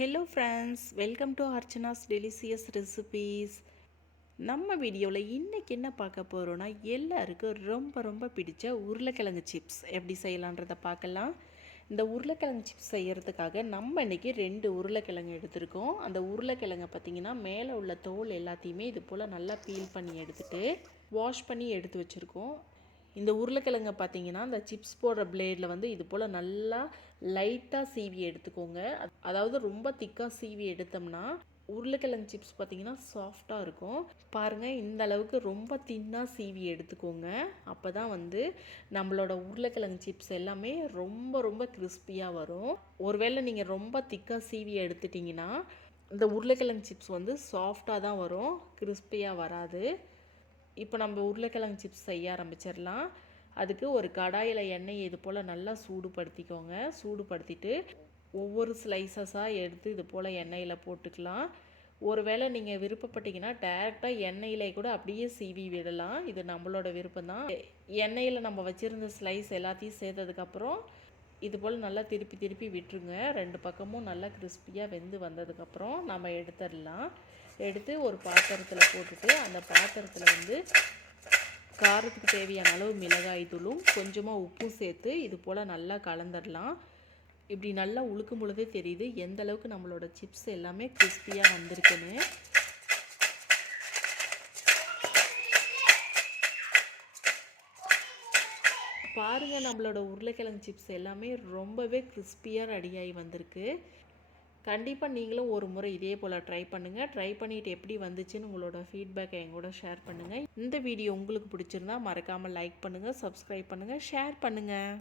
Hello friends welcome to Archana's delicious recipes நம்ம வீடியோவில் இன்றைக்கி என்ன பார்க்க போகிறோன்னா எல்லாருக்கும் ரொம்ப ரொம்ப பிடிச்ச உருளைக்கிழங்கு சிப்ஸ் எப்படி செய்யலான்றதை பார்க்கலாம். இந்த உருளைக்கிழங்கு சிப்ஸ் செய்கிறதுக்காக நம்ம இன்றைக்கி ரெண்டு உருளைக்கிழங்கு எடுத்திருக்கோம். அந்த உருளைக்கிழங்கை பார்த்திங்கன்னா மேலே உள்ள தோல் எல்லாத்தையுமே இது போல் நல்லா பீல் பண்ணி எடுத்துகிட்டு வாஷ் பண்ணி எடுத்து வச்சுருக்கோம். இந்த உருளைக்கிழங்கை பார்த்தீங்கன்னா அந்த சிப்ஸ் போடுற பிளேடில் வந்து இது போல் நல்லா லைட்டாக சீவி எடுத்துக்கோங்க. அதாவது ரொம்ப திக்காக சீவி எடுத்தோம்னா உருளைக்கிழங்கு சிப்ஸ் பார்த்தீங்கன்னா சாஃப்டாக இருக்கும். பாருங்கள் இந்த அளவுக்கு ரொம்ப தின்னாக சீவி எடுத்துக்கோங்க. அப்போ தான் வந்து நம்மளோட உருளைக்கிழங்கு சிப்ஸ் எல்லாமே ரொம்ப ரொம்ப கிறிஸ்பியாக வரும். ஒருவேளை நீங்கள் ரொம்ப திக்காக சீவி எடுத்துட்டிங்கன்னா இந்த உருளைக்கிழங்கு சிப்ஸ் வந்து சாஃப்டாக தான் வரும் கிறிஸ்பியாக வராது. இப்போ நம்ம உருளைக்கிழங்கு சிப்ஸ் செய்ய ஆரம்பிச்சிடலாம். அதுக்கு ஒரு கடாயில் எண்ணெய் இது போல் நல்லா சூடுபடுத்திக்கோங்க. சூடுபடுத்திட்டு ஒவ்வொரு ஸ்லைசஸாக எடுத்து இது போல் எண்ணெயில் போட்டுக்கலாம். ஒருவேளை நீங்கள் விருப்பப்பட்டீங்கன்னா டேரெக்டாக எண்ணெயிலே கூட அப்படியே சீவி விடலாம். இது நம்மளோட விருப்பம் தான் எண்ணெயில் நம்ம வச்சுருந்த ஸ்லைஸ் எல்லாத்தையும் சேர்த்ததுக்கப்புறம் இது போல் நல்லா திருப்பி திருப்பி விட்டுருங்க. ரெண்டு பக்கமும் நல்லா கிறிஸ்பியாக வெந்து வந்ததுக்கப்புறம் நம்ம எடுத்துடலாம் எடுத்து ஒரு பாத்திரத்தில் போட்டுட்டு அந்த பாத்திரத்தில் வந்து காரத்துக்கு தேவையான அளவு மிளகாய் தூளும் கொஞ்சமாக உப்பும் சேர்த்து இது போல் நல்லா கலந்துடலாம் இப்படி நல்லா உழுக்கும் பொழுதே தெரியுது எந்த அளவுக்கு நம்மளோட சிப்ஸ் எல்லாமே கிறிஸ்பியாக வந்திருக்குன்னு. பாருங்கள் நம்மளோட உருளைக்கிழங்கு சிப்ஸ் எல்லாமே ரொம்பவே கிறிஸ்பியாக ரெடியாகி வந்திருக்கு. கண்டிப்பாக நீங்களும் ஒரு முறை இதே போல் ட்ரை பண்ணுங்கள் ட்ரை பண்ணிவிட்டு எப்படி வந்துச்சுன்னு உங்களோட ஃபீட்பேக்கை என் கூட ஷேர் பண்ணுங்கள் இந்த வீடியோ உங்களுக்கு பிடிச்சிருந்தா மறக்காமல் லைக் பண்ணுங்கள் சப்ஸ்கிரைப் பண்ணுங்கள் ஷேர் பண்ணுங்கள்